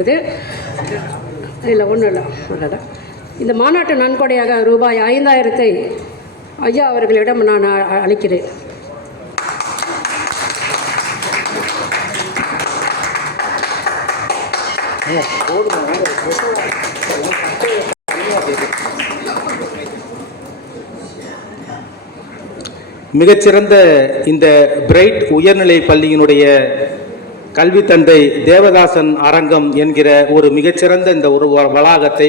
இது. இல்லை ஒன்றும் இல்லை அவ்வளோதான் இந்த மாநாட்டு நன்கொடையாக ரூபாய் ஐந்தாயிரத்தை ஐயா அவர்களிடம் நான் அளிக்கிறேன். மிகச்சிறந்த இந்த பிரைட் உயர்நிலை பள்ளியினுடைய கல்வி தந்தை தேவதாசன் அரங்கம் என்கிற ஒரு மிகச்சிறந்த இந்த ஒரு வளாகத்தை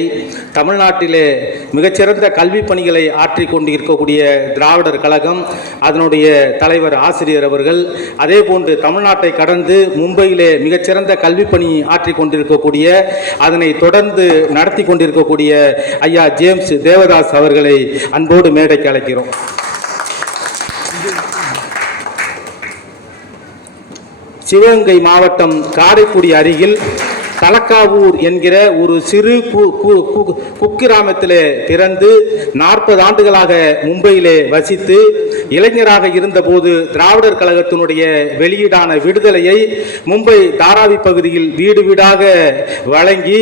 தமிழ்நாட்டிலே மிகச்சிறந்த கல்வி பணிகளை ஆற்றி கொண்டிருக்கக்கூடிய திராவிடர் கழகம் அதனுடைய தலைவர் ஆசிரியர் அவர்கள் அதே போன்று தமிழ்நாட்டை கடந்து மும்பையிலே மிகச்சிறந்த கல்வி பணி ஆற்றி கொண்டிருக்கக்கூடிய அதனை தொடர்ந்து நடத்தி கொண்டிருக்கக்கூடிய ஐயா ஜேம்ஸ் தேவதாஸ் அவர்களை அன்போடு மேடைக்கு அழைக்கிறோம். சிவகங்கை மாவட்டம் காரைக்குடி அருகில் தலக்காவூர் என்கிற ஒரு சிறு கு- கு- கு- குக்கிராமத்திலே பிறந்து நாற்பது ஆண்டுகளாக மும்பையிலே வசித்து இளைஞராக இருந்தபோது திராவிடர் கழகத்தினுடைய வெளியீடான விடுதலையை மும்பை தாராவி பகுதியில் வீடு வீடாக வழங்கி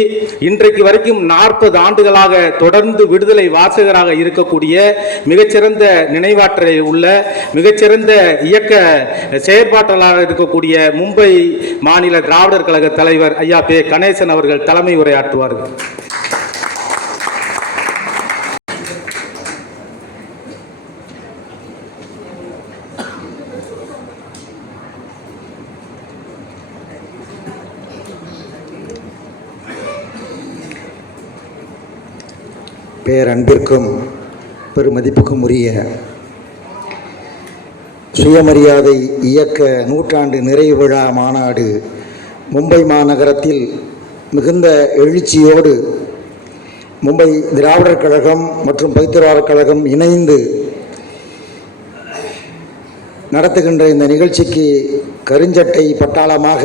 இன்றைக்கு வரைக்கும் நாற்பது ஆண்டுகளாக தொடர்ந்து விடுதலை வாசகராக இருக்கக்கூடிய மிகச்சிறந்த நினைவாற்றலை உள்ள மிகச்சிறந்த இயக்க செயற்பாட்டாளராக இருக்கக்கூடிய மும்பை மாநில திராவிடர் கழக தலைவர் ஐயா பே கணேசன் அவர்கள் தலைமை உரையாற்றுவார்கள். பேரன்பிற்கும் பெருமதிப்புக்கும் உரிய சுயமரியாதை இயக்க நூற்றாண்டு நிறைவு விழா மாநாடு மும்பை மாநகரத்தில் மிகுந்த எழுச்சியோடு மும்பை திராவிடர் கழகம் மற்றும் பைத்தியவாளர் கழகம் இணைந்து நடத்துகின்ற இந்த நிகழ்ச்சிக்கு கருஞ்சட்டை பட்டாளமாக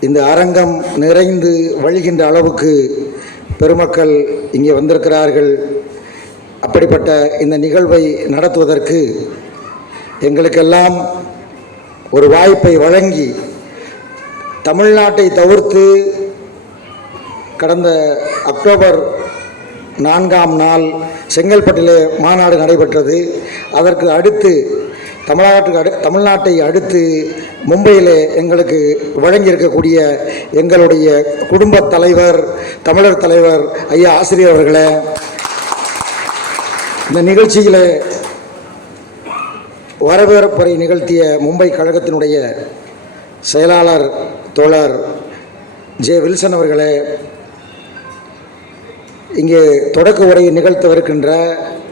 இந்த அரங்கம் நிறைந்து வழிகின்ற அளவுக்கு பெருமக்கள் இங்கே வந்திருக்கிறார்கள். அப்படிப்பட்ட இந்த நிகழ்வை நடத்துவதற்கு எங்களுக்கெல்லாம் ஒரு வாய்ப்பை வழங்கி தமிழ்நாட்டை தவிர்த்து கடந்த அக்டோபர் நான்காம் நாள் செங்கல்பட்டிலே மாநாடு நடைபெற்றது. அதற்கு அடுத்து தமிழ்நாட்டுக்கு அடு தமிழ்நாட்டை அடுத்து மும்பையிலே எங்களுக்கு வழங்கியிருக்கக்கூடிய எங்களுடைய குடும்பத் தலைவர் தமிழர் தலைவர் ஐயா ஆசிரியர் அவர்களே இந்த நிகழ்ச்சியில் வரவேற்புரை நிகழ்த்திய மும்பை கழகத்தினுடைய செயலாளர் தோழர் ஜே வில்சன் அவர்களே இங்கே தொடக்க உரையை நிகழ்த்தவிருக்கின்ற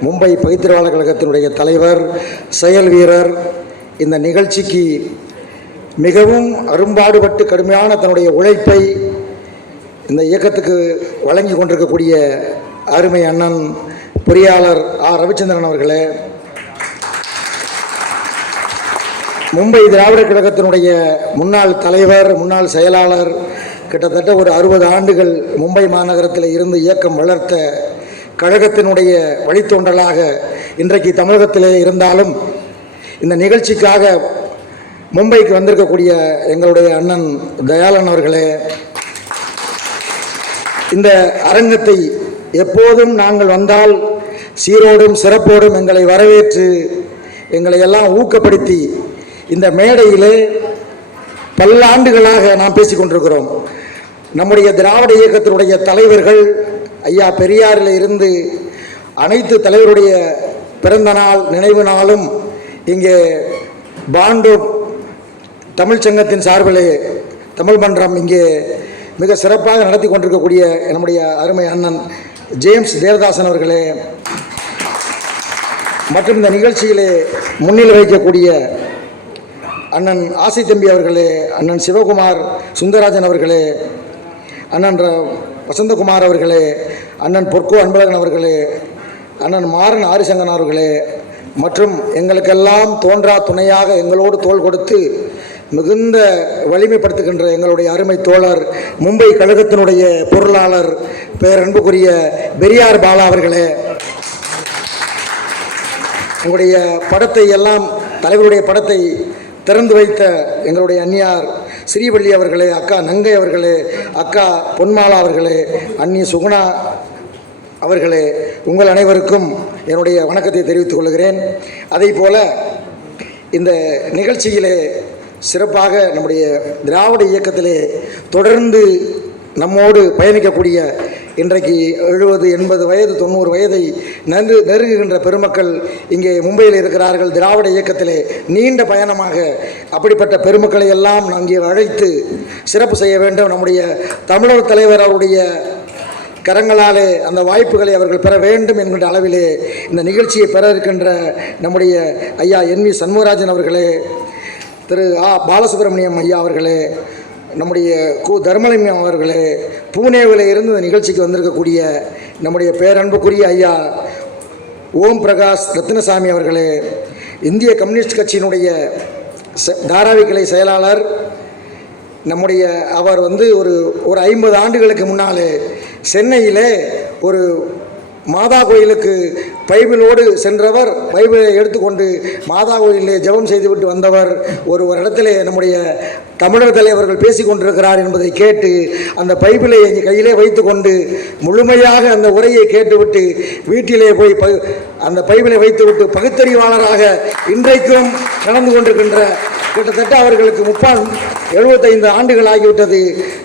மும்பை பகுத்திரவாளர் கழகத்தினுடைய தலைவர் செயல் வீரர் இந்த நிகழ்ச்சிக்கு மிகவும் அரும்பாடுபட்டு கடுமையான தன்னுடைய உழைப்பை இந்த இயக்கத்துக்கு வழங்கி கொண்டிருக்கக்கூடிய அருமை அண்ணன் பொறியாளர் ஆர் ரவிச்சந்திரன் அவர்களே மும்பை திராவிட கழகத்தினுடைய முன்னாள் தலைவர் முன்னாள் செயலாளர் கிட்டத்தட்ட ஒரு அறுபது ஆண்டுகள் மும்பை மாநகரத்தில் இருந்து இயக்கம் வளர்த்த கழகத்தினுடைய வழித்தோன்றலாக இன்றைக்கு தமிழகத்திலே இருந்தாலும் இந்த நிகழ்ச்சிக்காக மும்பைக்கு வந்திருக்கக்கூடிய எங்களுடைய அண்ணன் தயாளன் அவர்களே இந்த அரங்கத்தை எப்போதும் நாங்கள் வந்தால் சீரோடும் சிறப்போடும் எங்களை வரவேற்று எங்களை எல்லாம் ஊக்கப்படுத்தி இந்த மேடையிலே பல்லாண்டுகளாக நாம் பேசிக்கொண்டிருக்கிறோம் நம்முடைய திராவிட இயக்கத்தினுடைய தலைவர்கள் ஐயா பெரியாரில் இருந்து அனைத்து தலைவருடைய பிறந்த நாள் நினைவு நாளும் இங்கே பாண்டு தமிழ்ச்சங்கத்தின் சார்பிலே தமிழ் மன்றம் இங்கே மிக சிறப்பாக நடத்தி கொண்டிருக்கக்கூடிய நம்முடைய அருமை அண்ணன் ஜேம்ஸ் தேவதாசன் அவர்களே மற்றும் இந்த நிகழ்ச்சியிலே முன்னிலை வைக்கக்கூடிய அண்ணன் ஆசை தம்பி அவர்களே அண்ணன் சிவகுமார் சுந்தரராஜன் அவர்களே அண்ணன் வசந்தகுமார் அவர்களே அண்ணன் பொற்கோ அன்பழகன் அவர்களே அண்ணன் மாறன் ஆரிசங்கன் அவர்களே மற்றும் எங்களுக்கெல்லாம் தோன்றா துணையாக எங்களோடு தோள் கொடுத்து மிகுந்த வலிமைப்படுத்துகின்ற எங்களுடைய அருமை தோழர் மும்பை கழகத்தினுடைய பொருளாளர் பேரன்புக்குரிய பெரியார் பாலா அவர்களே. உங்களுடைய படத்தை எல்லாம் தலைவருடைய படத்தை திறந்து வைத்த எங்களுடைய அந்நியார் ஸ்ரீவள்ளி அவர்களே அக்கா நங்கை அவர்களே அக்கா பொன்மாலா அவர்களே அன்னி சுகுணா அவர்களே உங்கள் அனைவருக்கும் என்னுடைய வணக்கத்தை தெரிவித்துக் கொள்கிறேன். அதே போல இந்த நிகழ்ச்சியிலே சிறப்பாக நம்முடைய திராவிட இயக்கத்திலே தொடர்ந்து நம்மோடு பயணிக்கக்கூடிய இன்றைக்கு எழுபது எண்பது வயது தொண்ணூறு வயதை நெரு நெருங்குகின்ற பெருமக்கள் இங்கே மும்பையில் இருக்கிறார்கள். திராவிட இயக்கத்திலே நீண்ட பயணமாக அப்படிப்பட்ட பெருமக்களை எல்லாம் அங்கே அழைத்து சிறப்பு செய்ய வேண்டும். நம்முடைய தமிழர் தலைவர் அவருடைய கரங்களாலே அந்த வாய்ப்புகளை அவர்கள் பெற வேண்டும் என்கின்ற அளவிலே இந்த நிகழ்ச்சியை பெற இருக்கின்ற நம்முடைய ஐயா என் வி சண்முகராஜன் அவர்களே திரு ஆ. பாலசுப்ரமணியம் ஐயா அவர்களே நம்முடைய கு தர்மலிங்கம் அவர்களே பூனேவில் இருந்து இந்த நிகழ்ச்சிக்கு வந்திருக்கக்கூடிய நம்முடைய பேரன்புக்குரிய ஐயா ஓம் பிரகாஷ் ரத்னசாமி அவர்களே இந்திய கம்யூனிஸ்ட் கட்சியினுடைய தாராவிக்கலை தாராவி கிளை செயலாளர் நம்முடைய அவர் வந்து ஒரு ஒரு ஐம்பது ஆண்டுகளுக்கு முன்னாலே சென்னையிலே ஒரு மாதா கோயிலுக்கு பைபிளோடு சென்றவர் பைபிளை எடுத்துக்கொண்டு மாதா கோயிலே ஜெபம் செய்துவிட்டு வந்தவர் ஒரு ஒரு இடத்திலே நம்முடைய தமிழர் தலைவர்கள் பேசிக் கொண்டிருக்கிறார் என்பதை கேட்டு அந்த பைபிளை எங்கள் கையிலே வைத்துக்கொண்டு முழுமையாக அந்த உரையை கேட்டுவிட்டு வீட்டிலே போய் ப அந்த பைபிளை வைத்துவிட்டு பகுத்தறிவாளராக இன்றைக்கும் நடந்து கொண்டிருக்கின்ற கிட்டத்தட்ட அவர்களுக்கு முப்பது எழுபத்தைந்து ஆண்டுகள் ஆகிவிட்டது.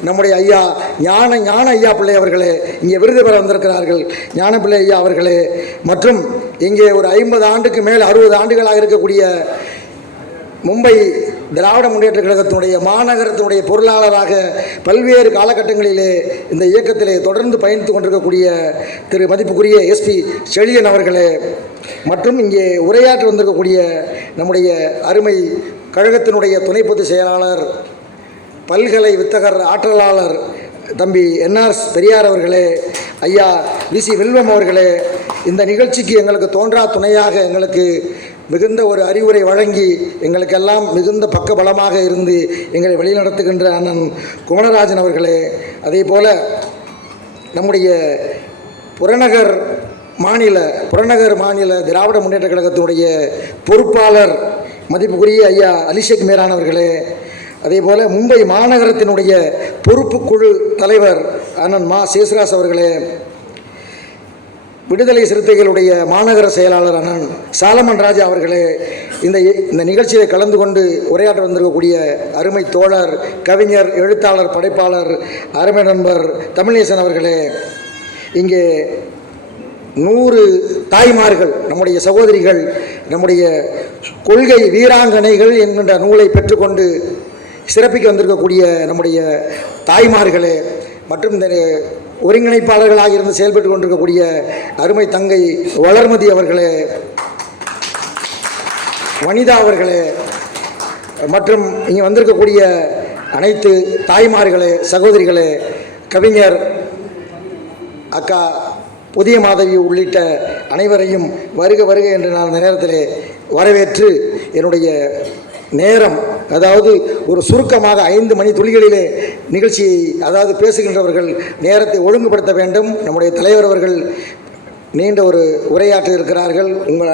நம்முடைய ஐயா ஞான ஞான ஐயா பிள்ளை அவர்களே இங்கே விருது பெற வந்திருக்கிறார்கள். ஞான பிள்ளை ஐயா அவர்களே மற்றும் இங்கே ஒரு ஐம்பது ஆண்டுக்கு மேல் அறுபது ஆண்டுகளாக இருக்கக்கூடிய மும்பை திராவிட முன்னேற்ற கழகத்தினுடைய மாநகரத்தினுடைய பொருளாளராக பல்வேறு காலகட்டங்களிலே இந்த இயக்கத்திலே தொடர்ந்து பயணித்து கொண்டிருக்கக்கூடிய திரு மதிப்புக்குரிய எஸ்பி செழியன் அவர்களே மற்றும் இங்கே உரையாற்றி வந்திருக்கக்கூடிய நம்முடைய அருமை கழகத்தினுடைய துணை பொதுச் செயலாளர் பல்கலை வித்தகர் ஆற்றலாளர் தம்பி என்ஆர் பெரியார் அவர்களே ஐயா விசி வில்வம் அவர்களே இந்த நிகழ்ச்சிக்கு எங்களுக்கு தோன்றா துணையாக எங்களுக்கு மிகுந்த ஒரு அறிவுரை வழங்கி எங்களுக்கெல்லாம் மிகுந்த பக்க பலமாக இருந்து எங்களை வழிநடத்துகின்ற அண்ணன் குமரராஜன் அவர்களே அதே போல் நம்முடைய புறநகர் மாநில புறநகர் மாநில திராவிட முன்னேற்ற கழகத்தினுடைய பொறுப்பாளர் மதிப்புக்குரிய ஐயா அலிஷேக் மேரான் அவர்களே அதே போல் மும்பை மாநகரத்தினுடைய பொறுப்புக்குழு தலைவர் அண்ணன் மா. சேசுராஸ் அவர்களே விடுதலை சிறுத்தைகளுடைய மாநகர செயலாளர் அண்ணன் சாலமன் ராஜா அவர்களே இந்த இந்த நிகழ்ச்சியில் கலந்து கொண்டு உரையாற்ற வந்திருக்கக்கூடிய அருமை தோழர் கவிஞர் எழுத்தாளர் படைப்பாளர் அருமை நண்பர் தமிழேசன் அவர்களே இங்கே நூறு தாய்மார்கள் நம்முடைய சகோதரிகள் நம்முடைய கொள்கை வீராங்கனைகள் என்கின்ற நூலை பெற்றுக்கொண்டு சிறப்பிக்க வந்திருக்கக்கூடிய நம்முடைய தாய்மார்களே மற்றும் இந்த ஒருங்கிணைப்பாளர்களாக இருந்து செயல்பட்டு கொண்டிருக்கக்கூடிய அருமை தங்கை வளர்மதி அவர்களே வனிதா அவர்களே மற்றும் இங்கே வந்திருக்கக்கூடிய அனைத்து தாய்மார்களே சகோதரிகளே கவிஞர் அக்கா புதிய மாதவி உள்ளிட்ட அனைவரையும் வருக வருக என்று நான் இந்த நேரத்திலே வரவேற்று என்னுடைய நேரம் அதாவது ஒரு சுருக்கமாக ஐந்து மணி துளிகளிலே நிகழ்ச்சியை அதாவது பேசுகின்றவர்கள் நேரத்தை ஒழுங்குபடுத்த வேண்டும். நம்முடைய தலைவர் அவர்கள் நீண்ட ஒரு உரையாற்ற இருக்கிறார்கள். உங்கள்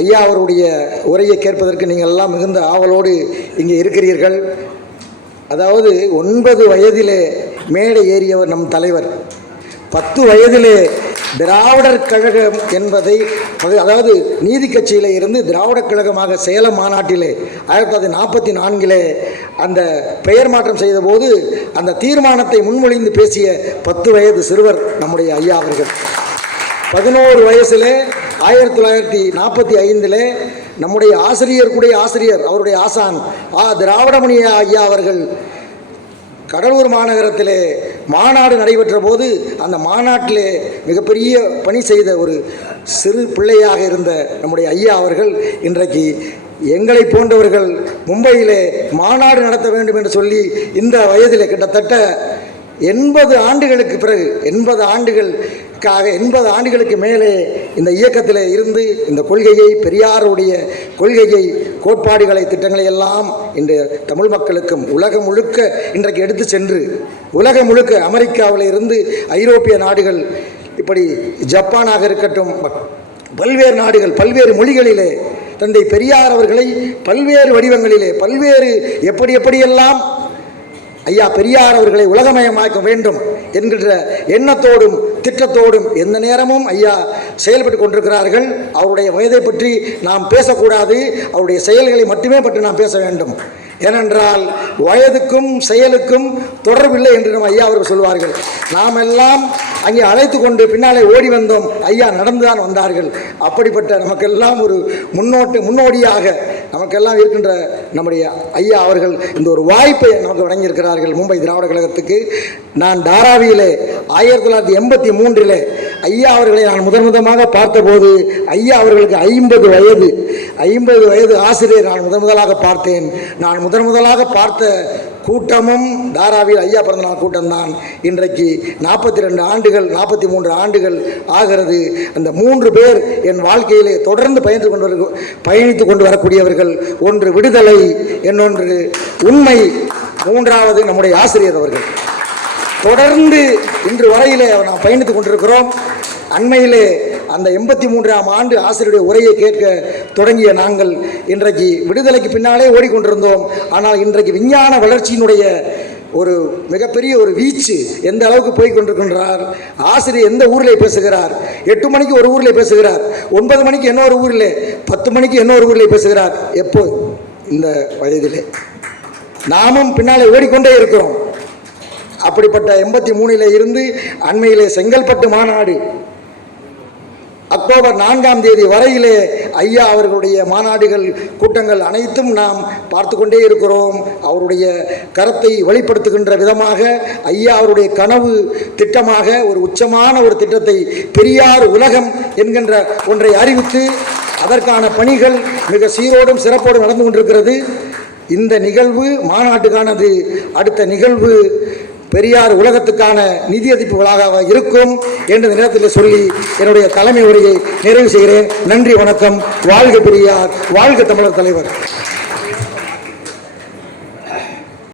ஐயா அவருடைய உரையை கேட்பதற்கு நீங்கள் எல்லாம் மிகுந்த ஆவலோடு இங்கே இருக்கிறீர்கள். அதாவது ஒன்பது வயதிலே மேடை ஏறியவர் நம் தலைவர். பத்து வயதிலே திராவிடர் கழகம் என்பதை அது- அதாவது நீதி கட்சியிலே இருந்து திராவிடர் கழகமாக சேலம் மாநாட்டிலே ஆயிரத்தி தொள்ளாயிரத்தி நாற்பத்தி நான்கிலே அந்த பெயர் மாற்றம் செய்தபோது அந்த தீர்மானத்தை முன்மொழிந்து பேசிய பத்து வயது சிறுவர் நம்முடைய ஐயா அவர்கள். பதினோரு வயசிலே ஆயிரத்தி தொள்ளாயிரத்தி நாற்பத்தி ஐந்திலே நம்முடைய ஆசிரியர் ஆசிரியர் அவருடைய ஆசான் ஆ. திராவிடமணி ஐயா அவர்கள் கடலூர் மாநகரத்திலே மாநாடு நடைபெற்ற போது அந்த மாநாட்டிலே மிகப்பெரிய பணி செய்த ஒரு சிறு பிள்ளையாக இருந்த நம்முடைய ஐயா அவர்கள் இன்றைக்கு எங்களை போன்றவர்கள் மும்பையிலே மாநாடு நடத்த வேண்டும் என்று சொல்லி இந்த வயதில் கிட்டத்தட்ட எண்பது ஆண்டுகளுக்கு பிறகு எண்பது ஆண்டுகளுக்காக எண்பது ஆண்டுகளுக்கு மேலே இந்த இயக்கத்தில் இருந்து இந்த கொள்கையை பெரியாருடைய கொள்கையை கோட்பாடுகளை திட்டங்களை எல்லாம் இன்று தமிழ் மக்களுக்கும் உலகம் முழுக்க இன்றைக்கு எடுத்து சென்று உலகம் முழுக்க அமெரிக்காவில் இருந்து ஐரோப்பிய நாடுகள் இப்படி ஜப்பானாக இருக்கட்டும் பல்வேறு நாடுகள் பல்வேறு மொழிகளிலே தந்தை பெரியார் அவர்களை பல்வேறு வடிவங்களிலே பல்வேறு எப்படி எப்படியெல்லாம் ஐயா பெரியார் அவர்களை உலகமயமாக்க வேண்டும் என்கின்ற எண்ணத்தோடும் திட்டத்தோடும் எந்த நேரமும் ஐயா செயல்பட்டு கொண்டிருக்கிறார்கள். அவருடைய வயதை பற்றி நாம் பேசக்கூடாது. அவருடைய செயல்களை மட்டுமே பற்றி நாம் பேச வேண்டும். ஏனென்றால் வயதுக்கும் செயலுக்கும் தொடர்பில்லை என்று நம்ம ஐயா அவர்கள் சொல்வார்கள். நாம் எல்லாம் அங்கே அழைத்து கொண்டு பின்னாலே ஓடி வந்தோம். ஐயா நடந்துதான் வந்தார்கள். அப்படிப்பட்ட நமக்கெல்லாம் ஒரு முன்னோட்டு முன்னோடியாக நமக்கெல்லாம் இருக்கின்ற நம்முடைய ஐயா அவர்கள் இந்த ஒரு வாய்ப்பை நமக்கு வழங்கியிருக்கிறார்கள் மும்பை திராவிட கழகத்துக்கு. நான் தாராவியிலே ஆயிரத்தி தொள்ளாயிரத்தி எண்பத்தி மூன்றிலே ஐயா அவர்களை நான் முதன் முதலாக பார்த்தபோது ஐயா அவர்களுக்கு ஐம்பது வயது. ஐம்பது வயது ஆசிரியர் நான் முதன் முதலாக பார்த்தேன். நான் முதன் முதலாக பார்த்த கூட்டமும் தாராவில் ஐயா பிறந்தநாள் கூட்டம்தான். இன்றைக்கு நாற்பத்தி ரெண்டு ஆண்டுகள் நாற்பத்தி மூன்று ஆண்டுகள் ஆகிறது. அந்த மூன்று பேர் என் வாழ்க்கையிலே தொடர்ந்து பயந்து கொண்டு வரு பயணித்து கொண்டு வரக்கூடியவர்கள் ஒன்று விடுதலை இன்னொன்று உண்மை மூன்றாவது நம்முடைய ஆசிரியர் அவர்கள். தொடர்ந்து இன்று வரையிலே நாம் பயணித்துக் கொண்டிருக்கிறோம். அண்மையிலே அந்த எண்பத்தி மூன்றாம் ஆண்டு ஆசிரியருடைய உரையை கேட்க தொடங்கிய நாங்கள் இன்றைக்கு விடுதலைக்கு பின்னாலே ஓடிக்கொண்டிருந்தோம். ஆனால் இன்றைக்கு விஞ்ஞான வளர்ச்சியினுடைய ஒரு மிகப்பெரிய ஒரு வீச்சு எந்த அளவுக்கு போய் கொண்டிருக்கின்றார்? ஆசிரியர் எந்த ஊரில் பேசுகிறார்? எட்டு மணிக்கு ஒரு ஊரில் பேசுகிறார். ஒன்பது மணிக்கு இன்னொரு ஊரில் பத்து மணிக்கு இன்னொரு ஊரில் பேசுகிறார். எப்போ இந்த வயதிலே. நாமும் பின்னாலே ஓடிக்கொண்டே இருக்கிறோம். அப்படிப்பட்ட எண்பத்தி மூணில் இருந்து அண்மையிலே செங்கல்பட்டு மாநாடு அக்டோபர் நான்காம் தேதி வரையிலே ஐயா அவர்களுடைய மாநாடுகள் கூட்டங்கள் அனைத்தும் நாம் பார்த்து கொண்டே இருக்கிறோம். அவருடைய கரத்தை வெளிப்படுத்துகின்ற விதமாக ஐயா அவருடைய கனவு திட்டமாக ஒரு உச்சமான ஒரு திட்டத்தை பெரியார் உலகம் என்கின்ற ஒன்றை அறிவித்து அதற்கான பணிகள் மிக சீரோடும் சிறப்போடும் நடந்து கொண்டிருக்கிறது. இந்த நிகழ்வு மாநாட்டுக்கானது. அடுத்த நிகழ்வு பெரியார் உலகத்துக்கான நிதியளிப்பு விழாவாக இருக்கும் என்ற நேரத்தில் சொல்லி என்னுடைய தலைமை உரையை நிறைவு செய்கிறேன். நன்றி வணக்கம். வாழ்க பெரியார். வாழ்க தமிழர் தலைவர்.